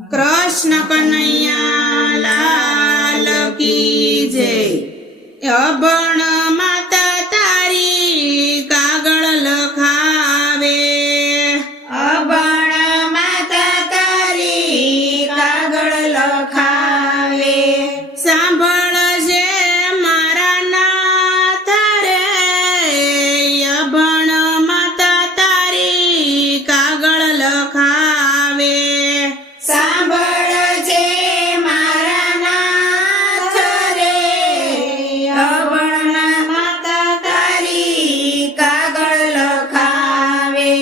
કૃષ્ણ કનૈયા લાલ કી જય। અભણ માતા તારી કાગળ લખાવે, અભણ માતા તારી કાગળ લખાવે। સાંભળજે મારા નાથ રે, અભણ માતા તારી કાગળ લખાવે। સાંભળજે મારા નાથ રે, અભણ માતા તારી કાગળ લખાવે।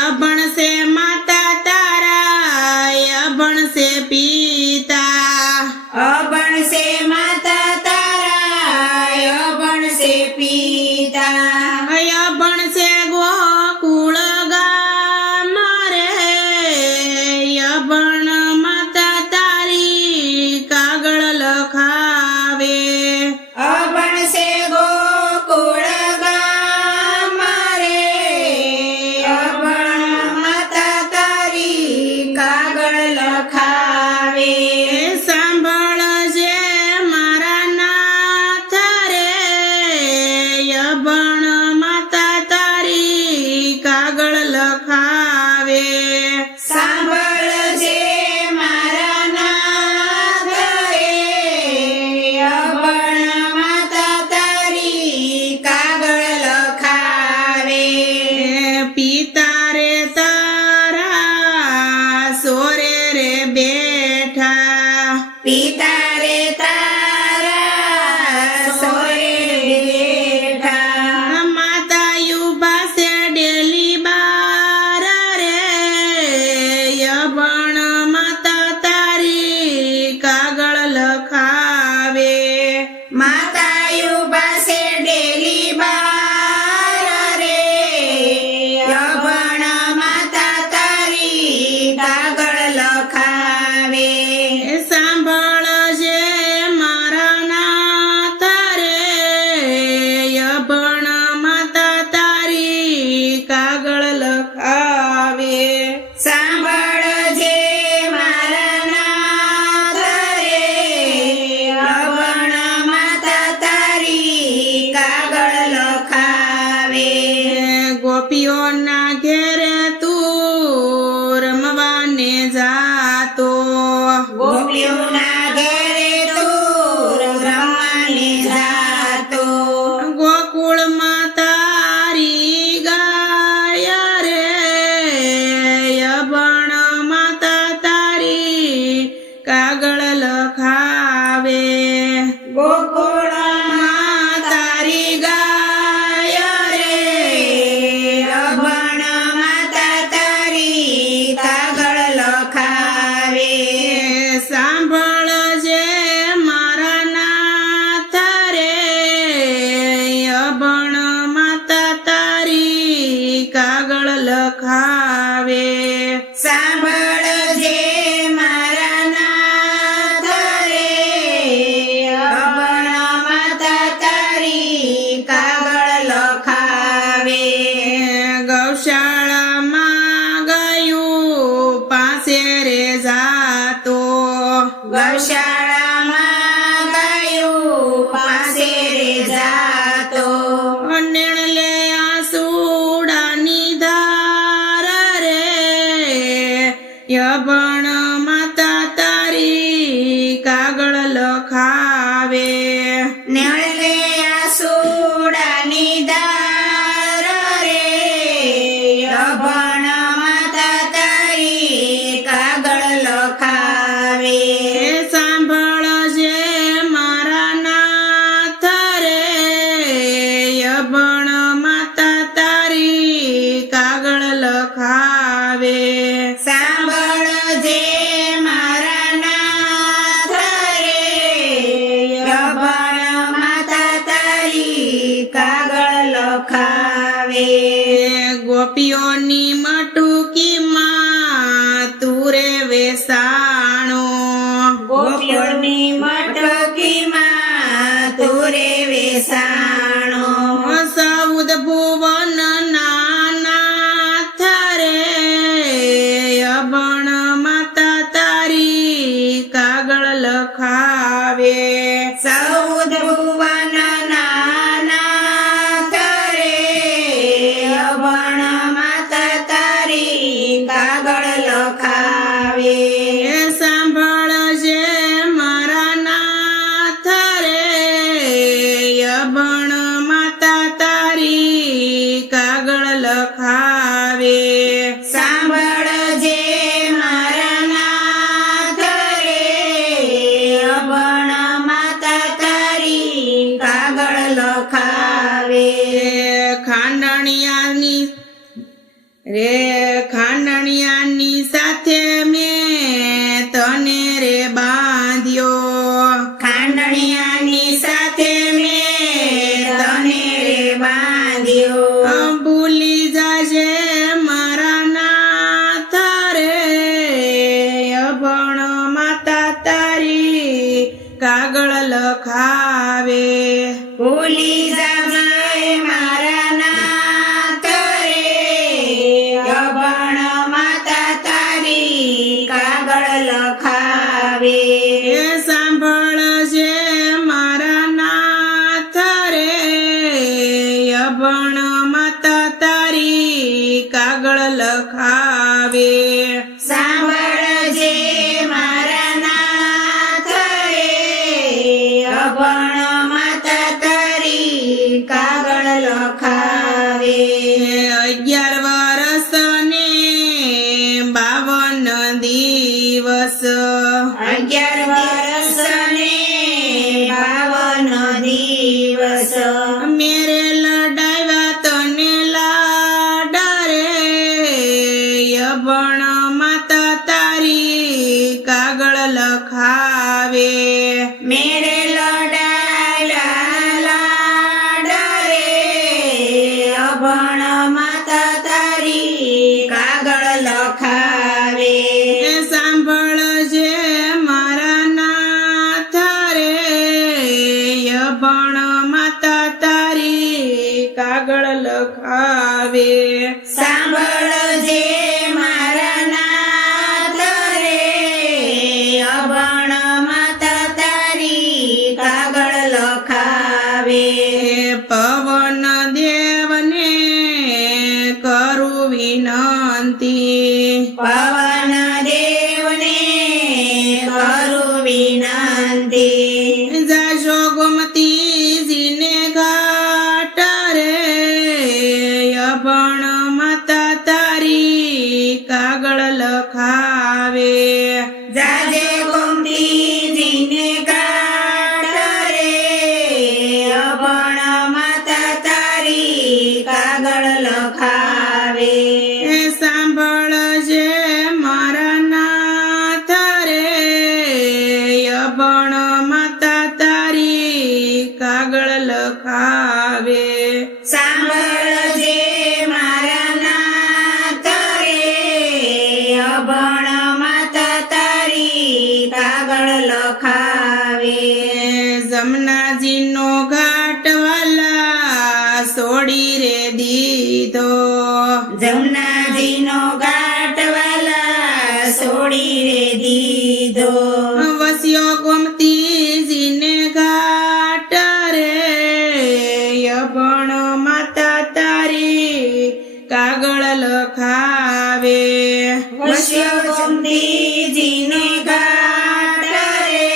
અભણ છે માતા તારા, અભણ છે પિતા, અભણ છે માતા તારા, અભણ છે પિતા। અભણ છે ગોકુળ ગામ રે, અભણ માતા તારી કાગળ લખાવે। અભણ છે ગોકુળ ગામ રે, અભણ માતા તારી કાગળ લખાવે। સાંભળજે મારા નાથ રે, અભણ માતા તારી કાગળ લખાવે। સાંભળજે મારા નાથ રે, અભણ માતા તારી કાગળ લખાવે। પિતા રે તારા સોરે રે બેઠા, પિતા રે તારા સોરે બેઠા। માતા યુબા છે ડેલી બાર રે, અભણ માતા તારી કાગળ લખાવે। માતા યુબા છે ડેલી બાર રે, અભણ માતા તારી કાગળ લખાવે। સાંભળજે મારા નાથ રે, અભણ માતા તારી કાગળ લખાવે। સાંભળજે મારા નાથ રે, અભણ માતા તારી કાગળ લખાવે। ગોપીઓના ઘેરે તું રમવાને જાતો, ગોપીઓના ઘેરે તું રમવાને જાતો। ગોકુળમાં તારી ગાય રે, અભણ માતા તારી કાગળ લખાવે। ગોકુળમાં તારી ગાય રે, અભણ માતા તારી કાગળ લખાવે। સાંભળજે મારા નાથ રે, અભણ માતા તારી કાગળ લખાવે। સાંભળજે મારા નાથ રે, અભણ માતા તારી કાગળ લખાવે। ગૌશાળામાં ગયું પાસે રે જાતો, ગૌશાળામાં ગાયું પાસે રે જાતો। નેણલે આસુડાની ધાર રે, અભણ માતા તારી કાગળ લખાવે। નેળલે આસુડાની ધાર રે, અભણ માતા તારી કાગળ લખાવે। સાંભળજે મારા નાથ રે, અભણ માતા તારી કાગળ લખાવે। સાંભળજે મારા નાથ રે, અભણ માતા તારી કાગળ લખાવે। ગોપીઓની મટુકીમાં તુરે વેસાણો, ગોપીઓની મટકીમાં તુરે વેસાણો। સૌદ ભુવન નાથ રે, અભણ માતા કાગળ લખાવે. ભૂલી જાજે મારા નાથ રે, અભણ માતા તારી કાગળ લખાવે. એ સાંભળજે મારા નાથ રે, અભણ માતા તારી કાગળ લખાવે. સાંભળજે મારા નાથ રે, અભણ માતા તારી કાગળ લખાવે. 11 વર્ષ ને 52 દિવસ, 11 વર્ષ ને 52 દિવસ, મેરે લડાવ્યા તને લાડા રે, અભણ માતા તારી કાગળ લખાવે. મેરે લડાયા લાડ રે, અભણ માતા તારી કાગળ લખાવે. એ સાંભળજે મારા નાથ રે, અભણ માતા તારી કાગળ લખાવે. સાંભળજે મારા નાથ રે, અભણ માતા તારી કાગળ લખાવે. પવન દેવને કરું વિનંતી, પવન દેવને કરું વિનંતી. જાશો ગોમતીજીને ઘાટ રે, અભણ માતા તારી કાગળ લખાવે. જાજે ગોમતીજીને ઘાટ રે, અભણ માતા તારી કાગળ લખાવે. એ સાંભળજે મારા નાથ રે, અભણ માતા તારી કાગળ લખાવે. સાંભળજે મારા નાથ રે, અભણ માતા તારી કાગળ લખાવે. જમનાજીનો ઘાટ વાલા છોડી રે દીધો, જમનાજીનો ઘાટ વાલા છોડી રે દીધો. વસ્યો ગોમતીજીને ઘાટ રે, અભણ માતા તારી કાગળ લખાવે. વશ્ય ગોમતીજીને ઘાટ રે,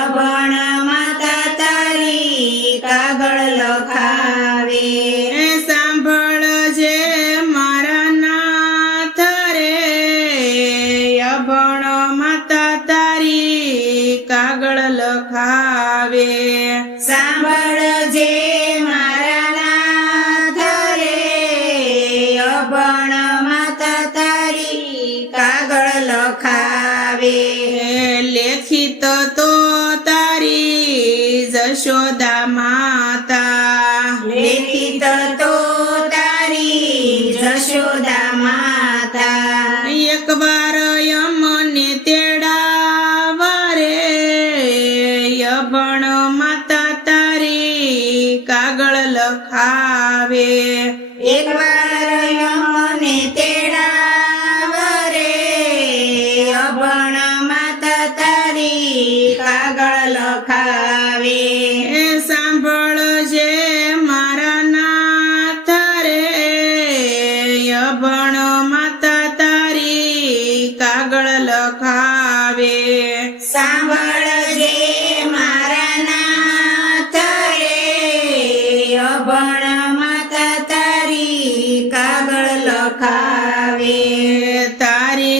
અભણ માતા તારી કાગળ લખાવે. એ સાંભળજે મારા નાથ રે, અભણ માતા તારી કાગળ લખાવે. સાંભળજે મારા નાથ રે, અભણ માતા તારી કાગળ લખાવે. લેખિત તો તારી જશોદા માતા, લેખિત તો તારી જશોદા માતા. એકવાર યમને તેડાવા રે, અભણ માતા તારી કાગળ લખાવે. એકવાર યમને તેડાવ રે, અભણ માતા તારી કાગળ લખાવે. એ સાંભળજે મારા નાથ રે, અભણ માતા તારી કાગળ લખાવે. સાંભળજે મારા નાથ રે, અભણ માતા તારી કાગળ લખાવે. તારી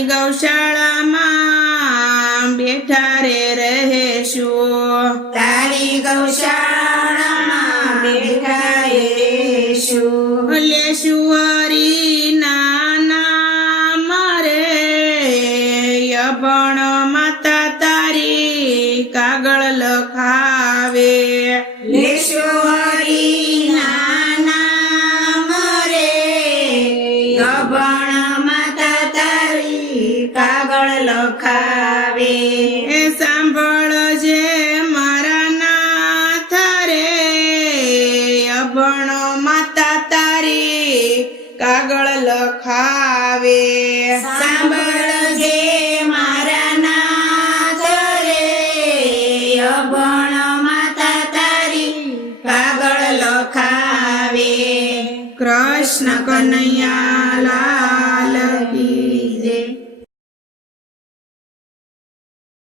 ગૌશાળામાં બેઠા રે રહેશું, તારી ગૌશાળામાં બેઠા રહેશું. લેશું હરિના નામ રે, અભણ માતા તારી કાગળ લખાવે. લેશું હરિના નામ રે, અભણ માતા તારી કાગળ લખાવે. એ સાંભળજે અભણ માતા તારી કાગળ લખાવે. સાંભળજે મારા નાથ રે, અભણ માતા તારી કાગળ લખાવે. કૃષ્ણ કનૈયા લાલ કી